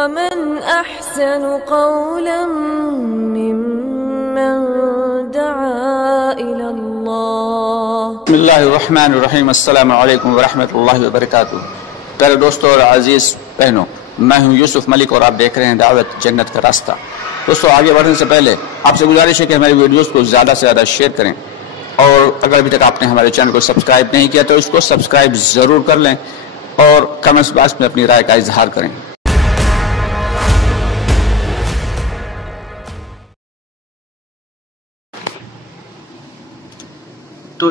ومن أحسن قولا ممن دعا إلى الله. بسم اللہ الرحمن الرحیم. السلام علیکم ورحمۃ اللہ وبرکاتہ. پیارے دوستوں اور عزیز بہنوں، میں ہوں یوسف ملک اور آپ دیکھ رہے ہیں دعوت جنت کا راستہ. دوستوں، آگے بڑھنے سے پہلے آپ سے گزارش ہے کہ ہماری ویڈیوز کو زیادہ سے زیادہ شیئر کریں، اور اگر ابھی تک آپ نے ہمارے چینل کو سبسکرائب نہیں کیا تو اس کو سبسکرائب ضرور کر لیں اور کمنٹس باکس میں اپنی رائے کا اظہار کریں. تو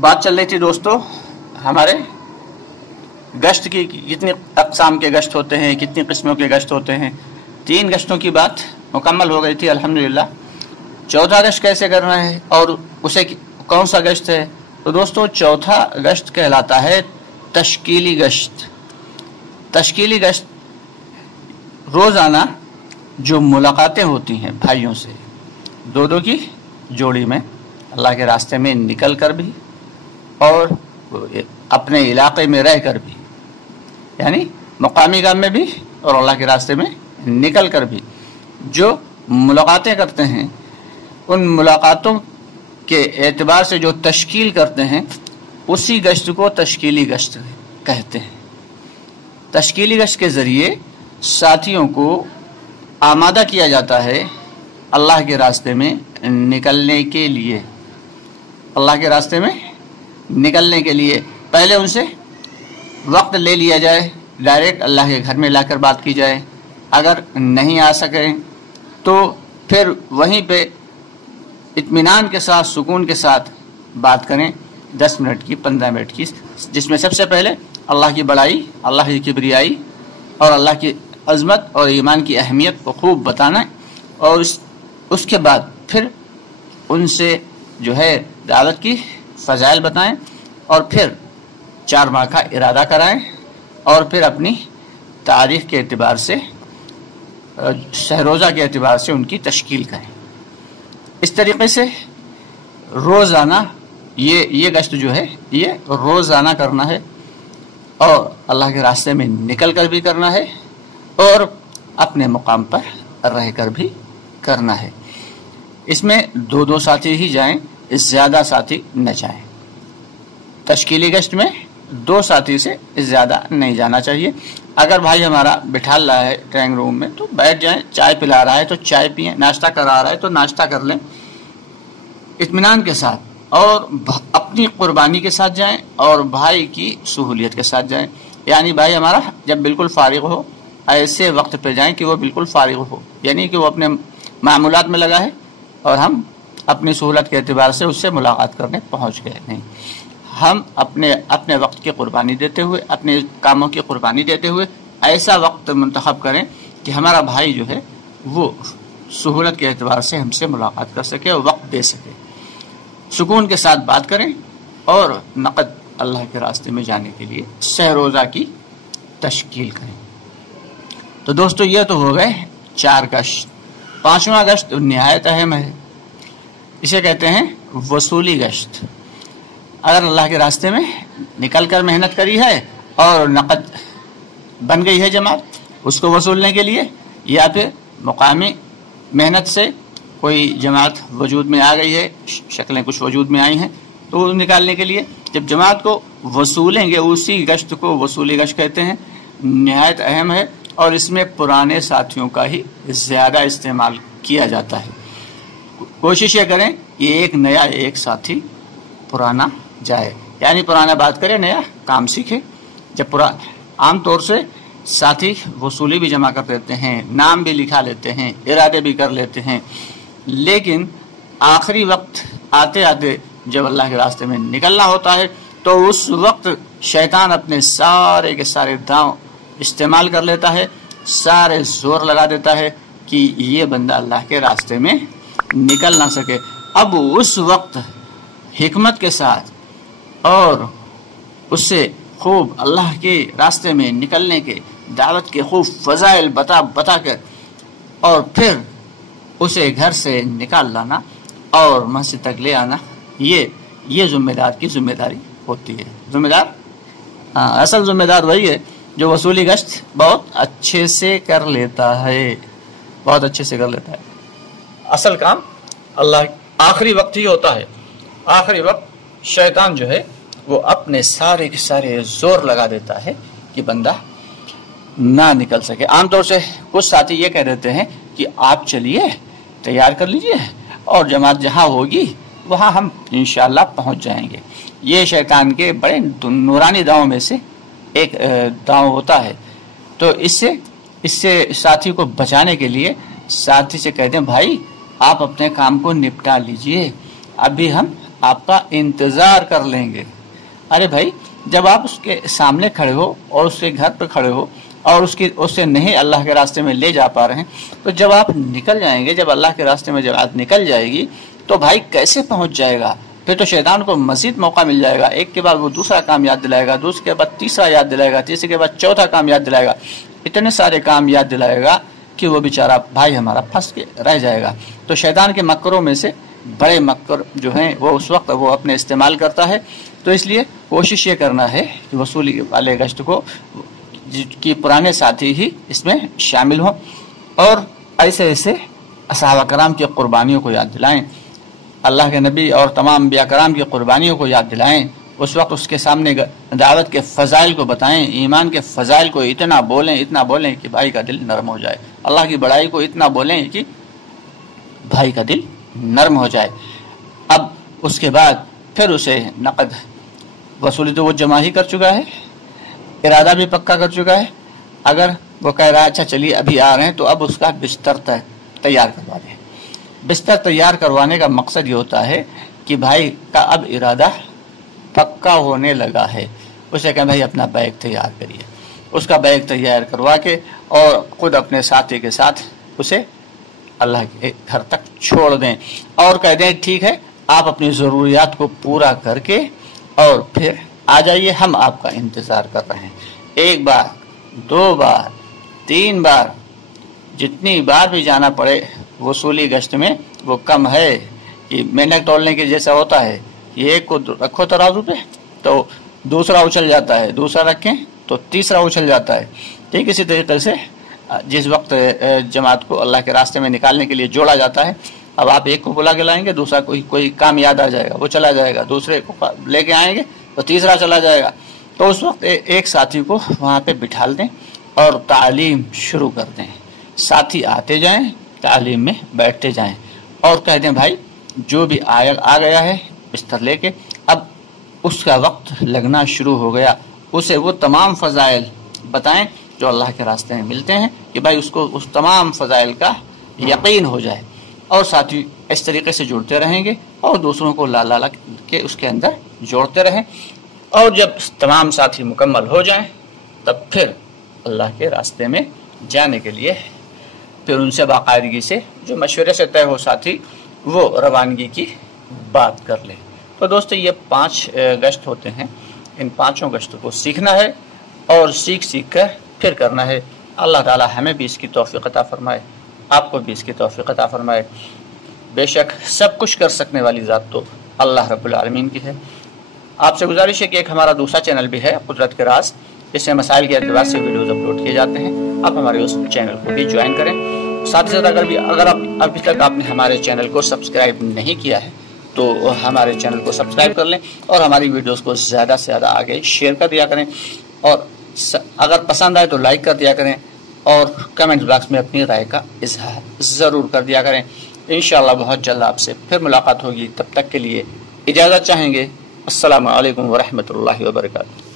بات چل رہی تھی دوستو ہمارے گشت کی، کتنی اقسام کے گشت ہوتے ہیں، کتنی قسموں کے گشت ہوتے ہیں. 3 گشتوں کی بات مکمل ہو گئی تھی الحمدللہ. چوتھا گشت کیسے کرنا ہے اور اسے کون سا گشت ہے؟ تو دوستو چوتھا گشت کہلاتا ہے تشکیلی گشت. تشکیلی گشت روزانہ جو ملاقاتیں ہوتی ہیں بھائیوں سے، دو کی جوڑی میں اللہ کے راستے میں نکل کر بھی اور اپنے علاقے میں رہ کر بھی، یعنی مقامی کام میں بھی اور اللہ کے راستے میں نکل کر بھی جو ملاقاتیں کرتے ہیں، ان ملاقاتوں کے اعتبار سے جو تشکیل کرتے ہیں اسی گشت کو تشکیلی گشت کہتے ہیں. تشکیلی گشت کے ذریعے ساتھیوں کو آمادہ کیا جاتا ہے اللہ کے راستے میں نکلنے کے لیے. اللہ کے راستے میں نکلنے کے لیے پہلے ان سے وقت لے لیا جائے، ڈائریکٹ اللہ کے گھر میں لا کر بات کی جائے. اگر نہیں آ سکیں تو پھر وہیں پہ اطمینان کے ساتھ، سکون کے ساتھ بات کریں 10 منٹ کی، 15 منٹ کی، جس میں سب سے پہلے اللہ کی بڑائی، اللہ کی کبریائی اور اللہ کی عظمت اور ایمان کی اہمیت کو خوب بتانا، اور اس کے بعد پھر ان سے جو ہے دعوت کی فضائل بتائیں، اور پھر 4 ماہ کا ارادہ کرائیں، اور پھر اپنی تاریخ کے اعتبار سے، شہروزہ کے اعتبار سے ان کی تشکیل کریں. اس طریقے سے روزانہ یہ گشت جو ہے یہ روزانہ کرنا ہے، اور اللہ کے راستے میں نکل کر بھی کرنا ہے اور اپنے مقام پر رہ کر بھی کرنا ہے. اس میں 2 ساتھی ہی جائیں، زیادہ ساتھی نہ جائیں. تشکیلی گشت میں 2 ساتھی سے زیادہ نہیں جانا چاہیے. اگر بھائی ہمارا بٹھا رہا ہے ڈرائنگ روم میں تو بیٹھ جائیں، چائے پلا رہا ہے تو چائے پئیں، ناشتہ کرا رہا ہے تو ناشتہ کر لیں اطمینان کے ساتھ، اور اپنی قربانی کے ساتھ جائیں اور بھائی کی سہولیت کے ساتھ جائیں. یعنی بھائی ہمارا جب بالکل فارغ ہو، ایسے وقت پہ جائیں کہ وہ بالکل فارغ ہو، یعنی کہ وہ اپنے معمولات میں لگا ہے اور ہم اپنی سہولت کے اعتبار سے اس سے ملاقات کرنے پہنچ گئے. نہیں، ہم اپنے وقت کی قربانی دیتے ہوئے، اپنے کاموں کی قربانی دیتے ہوئے ایسا وقت منتخب کریں کہ ہمارا بھائی جو ہے وہ سہولت کے اعتبار سے ہم سے ملاقات کر سکے اور وقت دے سکے. سکون کے ساتھ بات کریں اور نقد اللہ کے راستے میں جانے کے لیے سہ روزہ کی تشکیل کریں. تو دوستو یہ تو ہو گئے 4 گشت. 5واں گشت نہایت اہم ہے، اسے کہتے ہیں وصولی گشت. اگر اللہ کے راستے میں نکل کر محنت کری ہے اور نقد بن گئی ہے جماعت اس کو وصولنے کے لیے، یا پھر مقامی محنت سے کوئی جماعت وجود میں آ گئی ہے، شکلیں کچھ وجود میں آئی ہیں تو نکالنے کے لیے جب جماعت کو وصولیں گے اسی گشت کو وصولی گشت کہتے ہیں. نہایت اہم ہے اور اس میں پرانے ساتھیوں کا ہی زیادہ استعمال کیا جاتا ہے. کوشش یہ کریں کہ ایک نیا ایک ساتھی پرانا جائے، یعنی پرانا بات کرے، نیا کام سیکھے. جب عام طور سے ساتھی وصولی بھی جمع کر دیتے ہیں، نام بھی لکھا لیتے ہیں، ارادے بھی کر لیتے ہیں، لیکن آخری وقت آتے آتے جب اللہ کے راستے میں نکلنا ہوتا ہے تو اس وقت شیطان اپنے سارے کے سارے داؤں استعمال کر لیتا ہے، سارے زور لگا دیتا ہے کہ یہ بندہ اللہ کے راستے میں نکل نہ سکے. اب اس وقت حکمت کے ساتھ اور اس سے خوب اللہ کے راستے میں نکلنے کے دعوت کے خوب فضائل بتا کر اور پھر اسے گھر سے نکال لانا اور مسجد تک لے آنا، یہ ذمہ دار کی ذمہ داری ہوتی ہے. ذمہ دار اصل ذمہ دار وہی ہے जो वसूली गश्त बहुत अच्छे से कर लेता है, बहुत अच्छे से कर लेता है। असल काम अल्लाह आखिरी वक्त ही होता है। आखिरी वक्त शैतान जो है वो अपने सारे के सारे जोर लगा देता है कि बंदा ना निकल सके। आमतौर से कुछ साथी ये कह देते हैं कि आप चलिए तैयार कर लीजिए और जमात जहाँ होगी वहाँ हम इंशाअल्लाह पहुँच जाएंगे। ये शैतान के बड़े नूरानी दावों में से एक दाव होता है। तो इससे साथी को बचाने के लिए साथी से कहते हैं भाई आप अपने काम को निपटा लीजिए, अभी हम आपका इंतज़ार कर लेंगे। अरे भाई जब आप उसके सामने खड़े हो और उसके घर पर खड़े हो और उससे नहीं अल्लाह के रास्ते में ले जा पा रहे हैं, तो जब आप निकल जाएंगे, जब अल्लाह के रास्ते में जब आप निकल जाएगी तो भाई कैसे पहुंच जाएगा? फिर तो शैतान को मज़ीद मौका मिल जाएगा। एक के बाद वो दूसरा काम याद दिलाएगा, दूसरे के बाद तीसरा याद दिलाएगा, तीसरे के बाद चौथा काम याद दिलाएगा, इतने सारे काम याद दिलाएगा कि वो बेचारा भाई हमारा फंस के रह जाएगा। तो शैतान के मक्करों में से बड़े मक्कर जो हैं वो उस वक्त वो अपने इस्तेमाल करता है। तो इसलिए कोशिश ये करना है कि वसूली वाले गश्त को कि पुराने साथी ही इसमें शामिल हों और ऐसे ऐसे असहाबा कराम की कुर्बानियों को याद दिलाएं, अल्लाह के नबी और तमाम अंबिया कराम की कुर्बानियों को याद दिलाएं। उस वक्त उसके सामने दावत के फ़ज़ाइल को बताएं, ईमान के फ़ज़ाइल को इतना बोलें कि भाई का दिल नरम हो जाए, अल्लाह की बड़ाई को इतना बोलें कि भाई का दिल नरम हो जाए। अब उसके बाद फिर उसे नकद वसूली तो वो जमा ही कर चुका है, इरादा भी पक्का कर चुका है। अगर वो कह रहा है अच्छा चलिए अभी आ रहे हैं, तो अब उसका बिस्तर तैयार करवा दें। बिस्तर तैयार करवाने का मकसद ये होता है कि भाई का अब इरादा पक्का होने लगा है। उसे कहें भाई अपना बैग तैयार करिए, उसका बैग तैयार करवा के और ख़ुद अपने साथी के साथ उसे अल्लाह के घर तक छोड़ दें और कह दें ठीक है आप अपनी ज़रूरियात को पूरा करके और फिर आ जाइए, हम आपका इंतज़ार कर रहे हैं। एक बार, दो बार, तीन बार, जितनी बार भी जाना पड़े वसूली गश्त में वो कम है कि मेंढक तोलने के जैसा होता है। ये एक को रखो तराजू पे तो दूसरा उछल जाता है, दूसरा रखें तो तीसरा उछल जाता है। ठीक इसी तरीके से जिस वक्त जमात को अल्लाह के रास्ते में निकालने के लिए जोड़ा जाता है, अब आप एक को बुला के लाएंगे, दूसरा कोई काम याद आ जाएगा वो चला जाएगा, दूसरे को लेके आएंगे तो तीसरा चला जाएगा। तो उस वक्त एक साथी को वहाँ पे बिठा दें और तालीम शुरू कर दें। साथी आते जाएं, तालीम में बैठते जाएं और कह दें भाई जो भी आ गया है बिस्तर लेके, अब उसका वक्त लगना शुरू हो गया, उसे वो तमाम फ़ज़ाइल बताएं जो अल्लाह के रास्ते में मिलते हैं कि भाई उसको उस तमाम फ़ज़ाइल का यकीन हो जाए। और साथी इस तरीके से जुड़ते रहेंगे और दूसरों को ला के उसके अंदर जोड़ते रहें। और जब तमाम साथी मुकम्मल हो जाएं तब फिर अल्लाह के रास्ते में जाने के लिए फिर उनसे बाकायदगी से जो मशवरे से तय हो साथी वो रवानगी की बात कर ले। तो दोस्तों ये 5 गश्त होते हैं, इन 5 गश्तों को सीखना है और सीख कर फिर करना है। अल्लाह ताला हमें भी इसकी तौफीक अता फरमाए, आपको भी इसकी तौफीक अता फरमाए। बेशक सब कुछ कर सकने वाली ज़ात तो अल्लाह रब्बुल आलमीन की है। आपसे गुजारिश है कि एक हमारा दूसरा चैनल भी है कुदरत के राज, इसमें मसाइल के एतबार से वीडियोज़ अपलोड किए जाते हैं। आप हमारे उस चैनल को भी ज्वाइन करें। साथ ही साथ अगर आप अभी तक आपने हमारे चैनल को सब्सक्राइब नहीं किया है तो हमारे चैनल को सब्सक्राइब कर लें और हमारी वीडियोस को ज़्यादा से ज़्यादा आगे शेयर कर दिया करें और अगर पसंद आए तो लाइक कर दिया करें और कमेंट बॉक्स में अपनी राय का इजहार ज़रूर कर दिया करें। इंशाअल्लाह बहुत जल्द आपसे फिर मुलाकात होगी, तब तक के लिए इजाज़त चाहेंगे। अस्सलामु अलैकुम व रहमतुल्लाहि व बरकातुहू।